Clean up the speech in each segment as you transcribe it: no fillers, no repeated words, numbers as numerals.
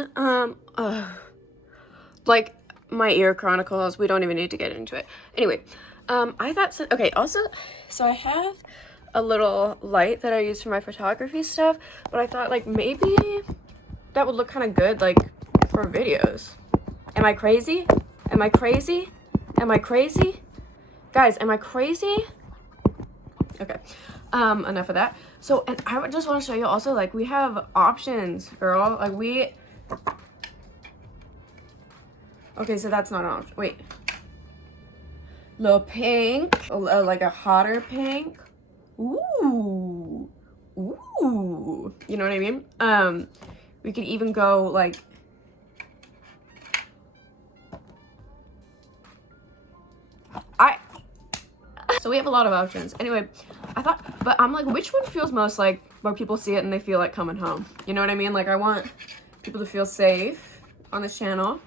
again. Like my ear chronicles, we don't even need to get into it. Anyway, I thought so. Okay, also, so I have a little light that I use for my photography stuff, but I thought like maybe that would look kind of good like for videos. Am I crazy? Am I crazy? Am I crazy? Guys, am I crazy? Okay, enough of that. So, and I would just want to show you also, like, we have options, girl. Like, okay, so that's not an option. Wait. Little pink, like a hotter pink. Ooh. Ooh. You know what I mean? We could even go, like, so we have a lot of options. Anyway, I thought, but I'm like, which one feels most like where people see it and they feel like coming home? You know what I mean? Like, I want people to feel safe on this channel.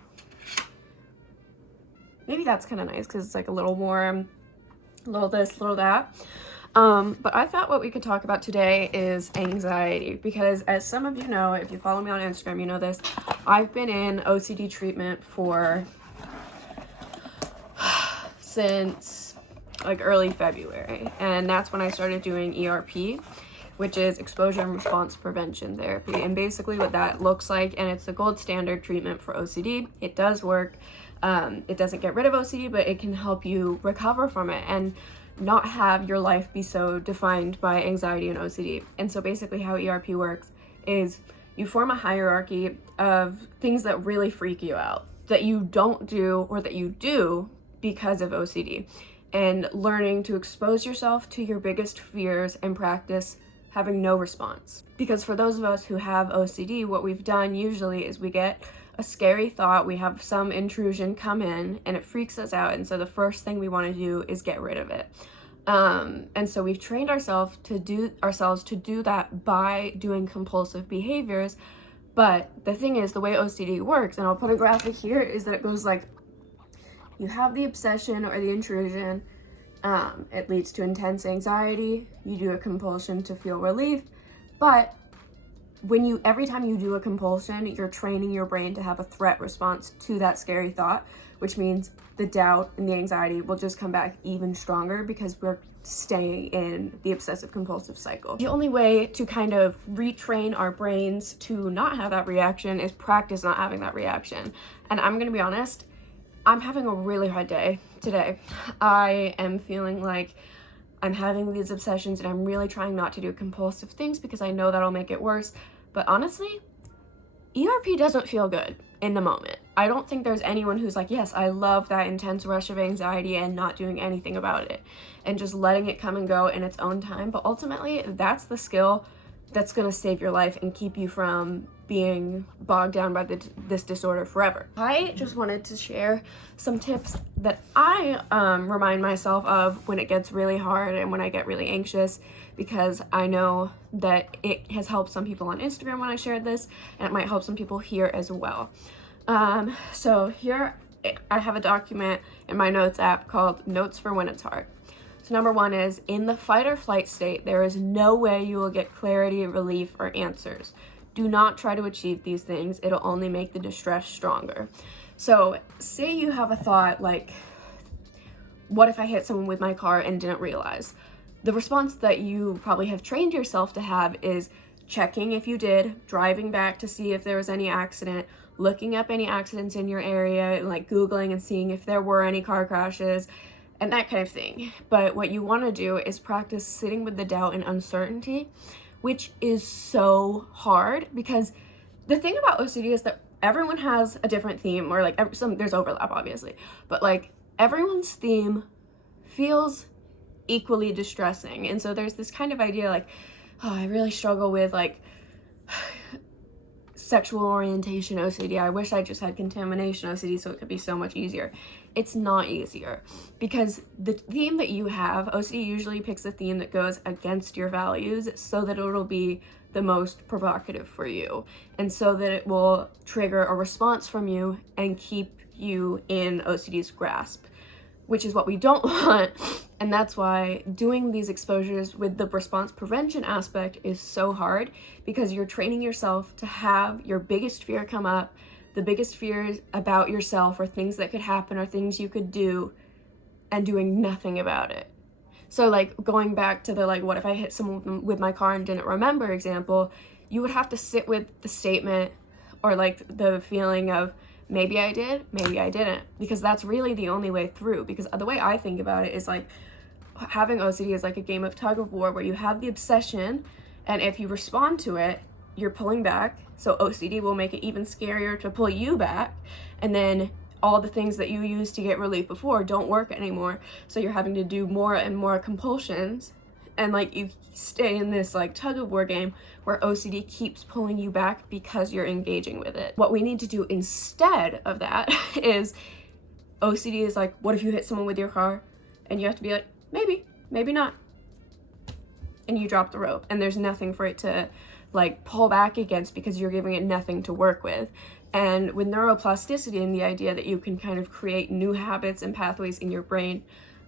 Maybe that's kind of nice because it's like a little warm, a little this, a little that. But I thought what we could talk about today is anxiety, because as some of you know, if you follow me on Instagram, you know this, I've been in OCD treatment for since like early February, and that's when I started doing ERP, which is exposure and response prevention therapy. And basically what that looks like, and it's the gold standard treatment for OCD. It does work. It doesn't get rid of OCD, but it can help you recover from it and not have your life be so defined by anxiety and OCD. And so basically how ERP works is you form a hierarchy of things that really freak you out, that you don't do or that you do because of OCD, and learning to expose yourself to your biggest fears and practice having no response. Because for those of us who have OCD, what we've done usually is we get a scary thought, we have some intrusion come in and it freaks us out, and so the first thing we want to do is get rid of it. And so we've trained ourselves to do that by doing compulsive behaviors. But the thing is, the way OCD works, and I'll put a graphic here, is that it goes like, you have the obsession or the intrusion, it leads to intense anxiety, you do a compulsion to feel relief, but every time you do a compulsion, you're training your brain to have a threat response to that scary thought, which means the doubt and the anxiety will just come back even stronger because we're staying in the obsessive-compulsive cycle. The only way to kind of retrain our brains to not have that reaction is practice not having that reaction. And I'm gonna be honest, I'm having a really hard day today. I am feeling like I'm having these obsessions and I'm really trying not to do compulsive things because I know that'll make it worse. But honestly, ERP doesn't feel good in the moment. I don't think there's anyone who's like, yes, I love that intense rush of anxiety and not doing anything about it and just letting it come and go in its own time. But ultimately, that's the skill that's gonna save your life and keep you from being bogged down by this disorder forever. I just wanted to share some tips that I remind myself of when it gets really hard and when I get really anxious, because I know that it has helped some people on Instagram when I shared this, and it might help some people here as well. So here I have a document in my notes app called Notes for When It's Hard. So number one is, in the fight or flight state, there is no way you will get clarity, relief, or answers. Do not try to achieve these things. It'll only make the distress stronger. So say you have a thought like, what if I hit someone with my car and didn't realize? The response that you probably have trained yourself to have is checking if you did, driving back to see if there was any accident, looking up any accidents in your area, like Googling and seeing if there were any car crashes, and that kind of thing. But what you want to do is practice sitting with the doubt and uncertainty, which is so hard, because the thing about OCD is that everyone has a different theme, or like there's overlap obviously, but like everyone's theme feels equally distressing. And so there's this kind of idea like, oh, I really struggle with like sexual orientation OCD. I wish I just had contamination OCD so it could be so much easier. It's not easier, because the theme that you have, OCD usually picks a theme that goes against your values so that it'll be the most provocative for you, and so that it will trigger a response from you and keep you in OCD's grasp. which is what we don't want. And that's why doing these exposures with the response prevention aspect is so hard, because you're training yourself to have your biggest fear come up, the biggest fears about yourself or things that could happen or things you could do, and doing nothing about it. So like going back to the like, what if I hit someone with my car and didn't remember example, you would have to sit with the statement or like the feeling of maybe I did, maybe I didn't, because that's really the only way through. Because the way I think about it is like having OCD is like a game of tug of war where you have the obsession, and if you respond to it, you're pulling back. So OCD will make it even scarier to pull you back, and then all the things that you used to get relief before don't work anymore. So you're having to do more and more compulsions, and like you stay in this like tug of war game where OCD keeps pulling you back because you're engaging with it. What we need to do instead of that is, OCD is like, what if you hit someone with your car? And you have to be like, maybe not. And you drop the rope, and there's nothing for it to like pull back against because you're giving it nothing to work with. And with neuroplasticity and the idea that you can kind of create new habits and pathways in your brain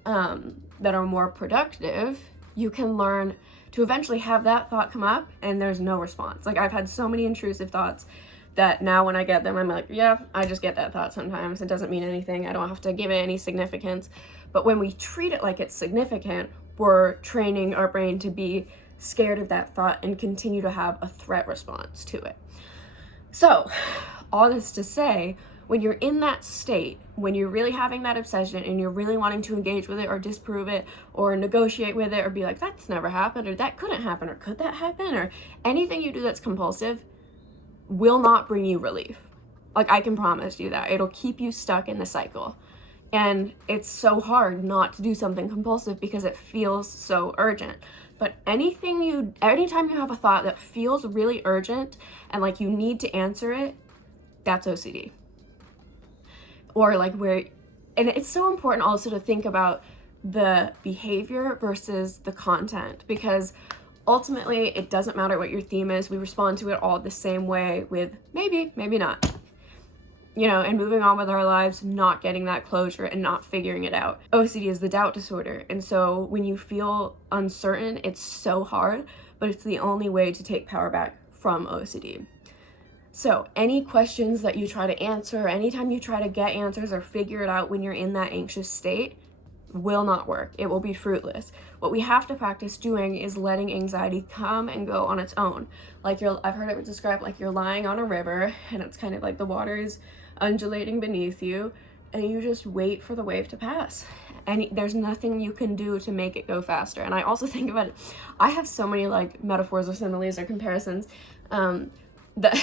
that are more productive, you can learn to eventually have that thought come up and there's no response. Like I've had so many intrusive thoughts that now when I get them, I'm like, yeah, I just get that thought sometimes. It doesn't mean anything. I don't have to give it any significance. But when we treat it like it's significant, we're training our brain to be scared of that thought and continue to have a threat response to it. So all this to say, when you're in that state, when you're really having that obsession and you're really wanting to engage with it or disprove it or negotiate with it or be like, that's never happened, or that couldn't happen, or could that happen, or anything you do that's compulsive will not bring you relief. Like I can promise you that. It'll keep you stuck in the cycle. And it's so hard not to do something compulsive because it feels so urgent. But anytime you have a thought that feels really urgent and like you need to answer it, that's OCD. Or like and it's so important also to think about the behavior versus the content, because ultimately it doesn't matter what your theme is. We respond to it all the same way with maybe not, and moving on with our lives, not getting that closure and not figuring it out. OCD is the doubt disorder. And so when you feel uncertain, it's so hard, but it's the only way to take power back from OCD. So any questions that you try to answer, anytime you try to get answers or figure it out when you're in that anxious state, will not work. It will be fruitless. What we have to practice doing is letting anxiety come and go on its own. Like I've heard it described like you're lying on a river and it's kind of like the water is undulating beneath you and you just wait for the wave to pass. And there's nothing you can do to make it go faster. And I also think about it, I have so many like metaphors or similes or comparisons that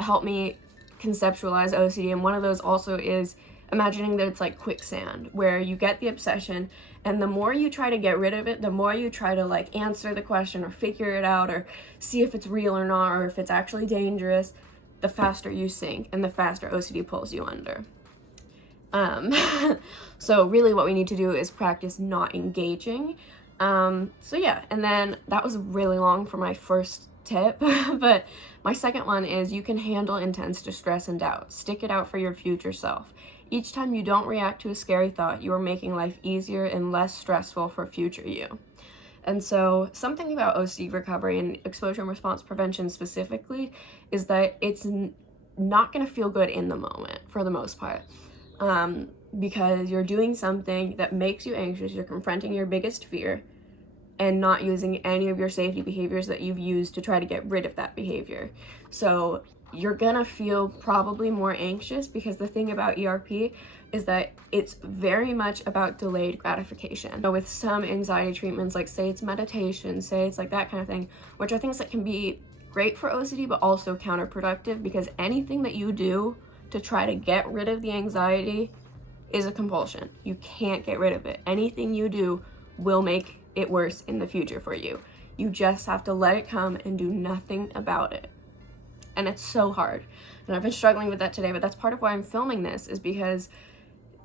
help me conceptualize OCD. And one of those also is imagining that it's like quicksand, where you get the obsession and the more you try to get rid of it, the more you try to like answer the question or figure it out or see if it's real or not, or if it's actually dangerous, the faster you sink and the faster OCD pulls you under. So really what we need to do is practice not engaging. So yeah, and then that was really long for my first tip, but my second one is you can handle intense distress and doubt. Stick it out for your future self. Each time you don't react to a scary thought, you are making life easier and less stressful for future you. And so something about OCD recovery and exposure and response prevention specifically is that it's not going to feel good in the moment for the most part, because you're doing something that makes you anxious. You're confronting your biggest fear and not using any of your safety behaviors that you've used to try to get rid of that behavior. So you're gonna feel probably more anxious, because the thing about ERP is that it's very much about delayed gratification. So with some anxiety treatments, like say it's meditation, say it's like that kind of thing, which are things that can be great for OCD but also counterproductive, because anything that you do to try to get rid of the anxiety is a compulsion. You can't get rid of it. Anything you do will make it worse in the future for you. You just have to let it come and do nothing about it. And it's so hard. And I've been struggling with that today, but that's part of why I'm filming this, is because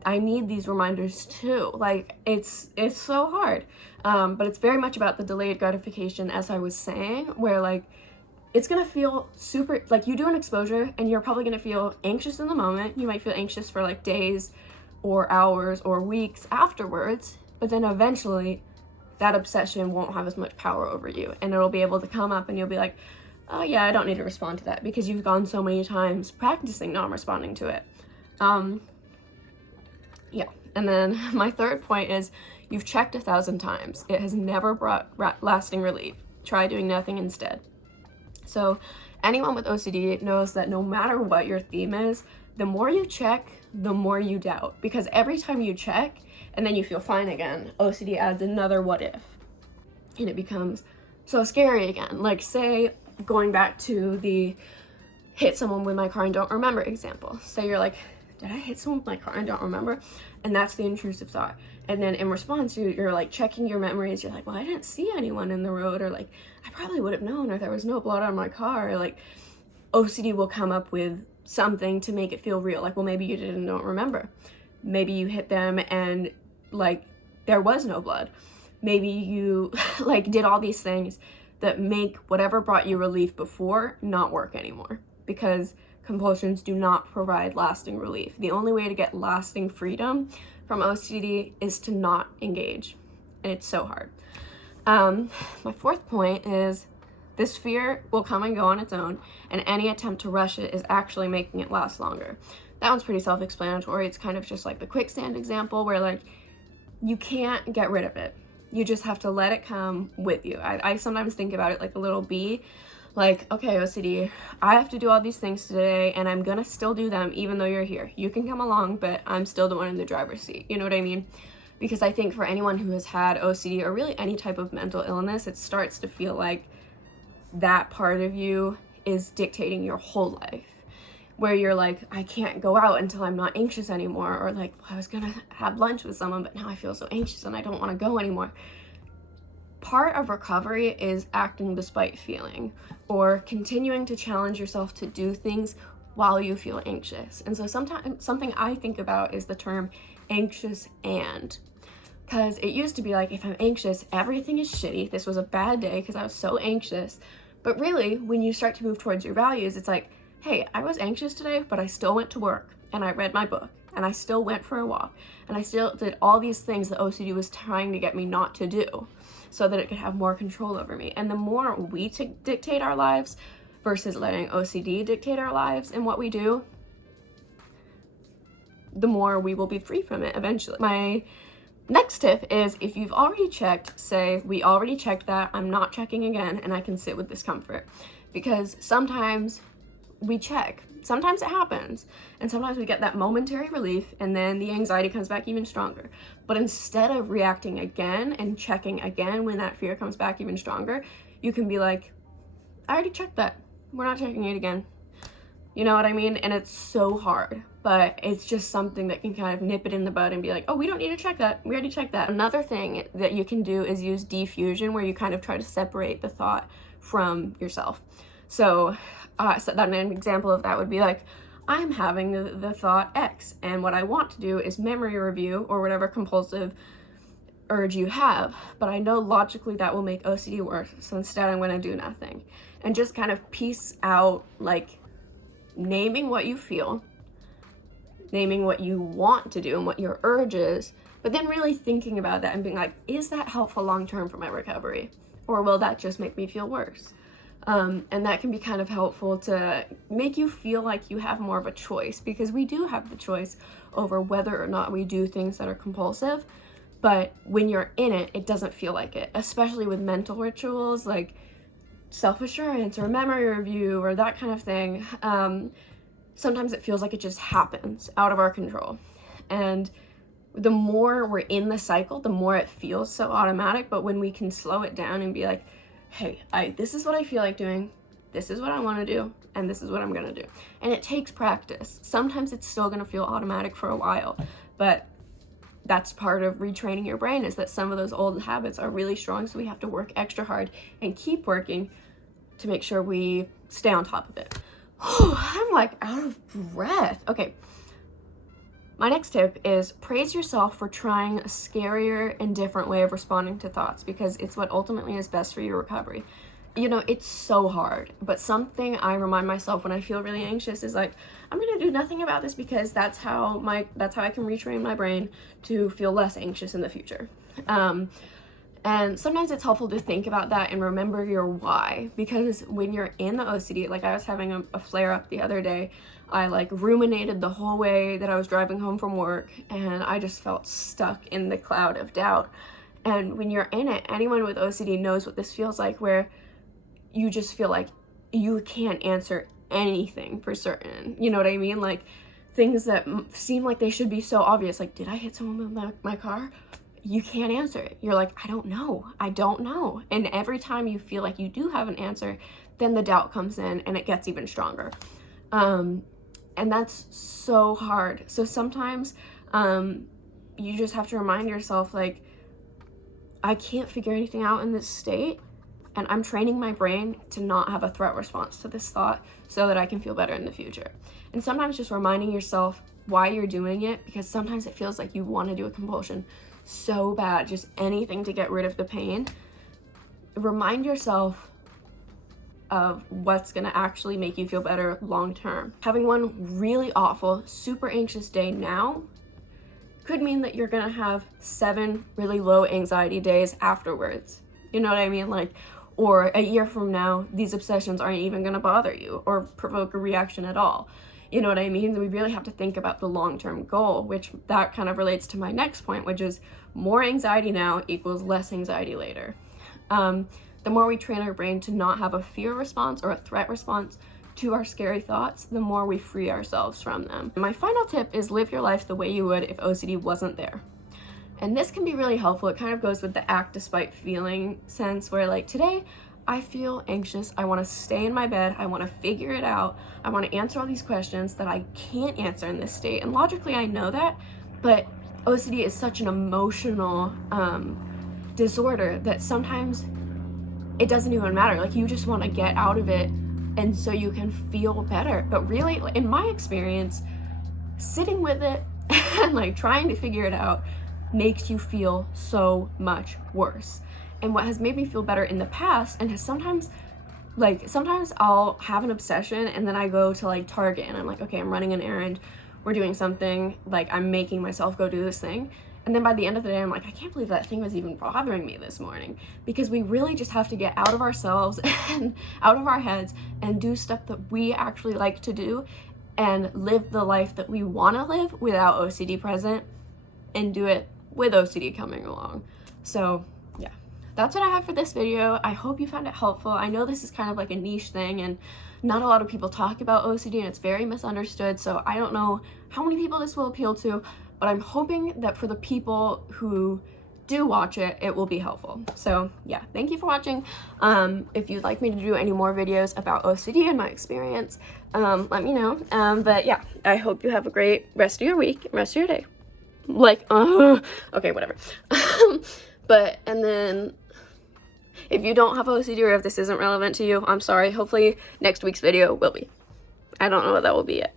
I need these reminders too. Like it's so hard. But it's very much about the delayed gratification, as I was saying, where like it's gonna feel super, like you do an exposure and you're probably gonna feel anxious in the moment. You might feel anxious for like days or hours or weeks afterwards, but then eventually that obsession won't have as much power over you, and it'll be able to come up and you'll be like, oh yeah, I don't need to respond to that, because you've gone so many times practicing not responding to it. Yeah. And then my third point is, you've checked 1,000 times. It has never brought lasting relief. Try doing nothing instead. So anyone with OCD knows that no matter what your theme is, the more you check, the more you doubt. Because every time you check and then you feel fine again, OCD adds another what if. And it becomes so scary again. Like, say, going back to the hit someone with my car and don't remember example. Say you're like, did I hit someone with my car and don't remember? And that's the intrusive thought. And then in response, you're like checking your memories. You're like, well, I didn't see anyone in the road, or like, I probably would have known if there was no blood on my car. Or like, OCD will come up with something to make it feel real. Like, well, maybe you don't remember. Maybe you hit them and like there was no blood. Maybe you like did all these things that make whatever brought you relief before not work anymore, because compulsions do not provide lasting relief. The only way to get lasting freedom from OCD is to not engage, and it's so hard. My fourth point is, this fear will come and go on its own, and any attempt to rush it is actually making it last longer. That one's pretty self-explanatory. It's kind of just like the quicksand example, where like you can't get rid of it. You just have to let it come with you. I sometimes think about it like a little bee. Like, okay, OCD, I have to do all these things today, and I'm gonna still do them even though you're here. You can come along, but I'm still the one in the driver's seat. You know what I mean? Because I think for anyone who has had OCD or really any type of mental illness, it starts to feel like that part of you is dictating your whole life. Where you're like, I can't go out until I'm not anxious anymore. Or like, well, I was gonna have lunch with someone, but now I feel so anxious and I don't wanna go anymore. Part of recovery is acting despite feeling, or continuing to challenge yourself to do things while you feel anxious. And so sometimes something I think about is the term anxious and. Because it used to be like, if I'm anxious, everything is shitty. This was a bad day because I was so anxious. But really, when you start to move towards your values, it's like, hey, I was anxious today, but I still went to work and I read my book and I still went for a walk and I still did all these things that OCD was trying to get me not to do, so that it could have more control over me. And the more we dictate our lives versus letting OCD dictate our lives and what we do, the more we will be free from it eventually. My next tip is, if you've already checked, say, we already checked that, I'm not checking again, and I can sit with discomfort. Because sometimes we check. Sometimes it happens, and sometimes we get that momentary relief, and then the anxiety comes back even stronger. But instead of reacting again and checking again when that fear comes back even stronger, you can be like, I already checked that. We're not checking it again. You know what I mean? And it's so hard, but it's just something that can kind of nip it in the bud and be like, oh, we don't need to check that. We already checked that. Another thing that you can do is use diffusion, where you kind of try to separate the thought from yourself. So that an example of that would be like, I'm having the thought X, and what I want to do is memory review or whatever compulsive urge you have, but I know logically that will make OCD worse, so instead I'm going to do nothing. And just kind of piece out, like, naming what you feel, naming what you want to do and what your urge is, but then really thinking about that and being like, is that helpful long term for my recovery? Or will that just make me feel worse? And that can be kind of helpful to make you feel like you have more of a choice, because we do have the choice over whether or not we do things that are compulsive. But when you're in it, it doesn't feel like it, especially with mental rituals like self-assurance or memory review or that kind of thing. Sometimes it feels like it just happens out of our control. And the more we're in the cycle, the more it feels so automatic. But when we can slow it down and be like, hey, this is what I feel like doing, this is what I want to do, and this is what I'm going to do. And it takes practice. Sometimes it's still going to feel automatic for a while, but that's part of retraining your brain, is that some of those old habits are really strong, so we have to work extra hard and keep working to make sure we stay on top of it. I'm like out of breath. Okay. My next tip is praise yourself for trying a scarier and different way of responding to thoughts, because it's what ultimately is best for your recovery. you know, it's so hard. But something I remind myself when I feel really anxious is like, I'm gonna do nothing about this, because that's how I can retrain my brain to feel less anxious in the future. And sometimes it's helpful to think about that and remember your why, because when you're in the OCD, like I was having a flare up the other day, I like ruminated the whole way that I was driving home from work, and I just felt stuck in the cloud of doubt. And when you're in it, anyone with OCD knows what this feels like, where you just feel like you can't answer anything for certain. You know what I mean? Like things that seem like they should be so obvious, like, did I hit someone with my car? You can't answer it. You're like, I don't know. And every time you feel like you do have an answer, then the doubt comes in and it gets even stronger. And that's so hard. So sometimes you just have to remind yourself, like, I can't figure anything out in this state, and I'm training my brain to not have a threat response to this thought so that I can feel better in the future. And sometimes just reminding yourself why you're doing it, because sometimes it feels like you want to do a compulsion so bad, just anything to get rid of the pain. Remind yourself of what's going to actually make you feel better long term. Having one really awful, super anxious day now could mean that you're going to have 7 really low anxiety days afterwards. You know what I mean? Like, or a year from now, these obsessions aren't even going to bother you or provoke a reaction at all. You know what I mean? We really have to think about the long-term goal, which that kind of relates to my next point, which is more anxiety now equals less anxiety later. The more we train our brain to not have a fear response or a threat response to our scary thoughts, the more we free ourselves from them. My final tip is live your life the way you would if OCD wasn't there. And this can be really helpful. It kind of goes with the act despite feeling sense, where like, today I feel anxious, I want to stay in my bed, I want to figure it out, I want to answer all these questions that I can't answer in this state. And logically I know that, but OCD is such an emotional disorder that sometimes it doesn't even matter. Like, you just want to get out of it and so you can feel better. But really, in my experience, sitting with it and like trying to figure it out makes you feel so much worse. And what has made me feel better in the past, and has sometimes I'll have an obsession and then I go to like Target and I'm like, okay, I'm running an errand, we're doing something, like I'm making myself go do this thing. And then by the end of the day, I'm like, I can't believe that thing was even bothering me this morning. Because we really just have to get out of ourselves and out of our heads and do stuff that we actually like to do and live the life that we want to live without OCD present, and do it with OCD coming along. So yeah, that's what I have for this video. I hope you found it helpful. I know this is kind of like a niche thing and not a lot of people talk about OCD, and it's very misunderstood. So I don't know how many people this will appeal to, but I'm hoping that for the people who do watch it, it will be helpful. So yeah, thank you for watching. If you'd like me to do any more videos about OCD and my experience, let me know. But yeah, I hope you have a great rest of your week, rest of your day. Like, okay, whatever. And then if you don't have OCD, or if this isn't relevant to you, I'm sorry. Hopefully next week's video will be. I don't know what that will be yet.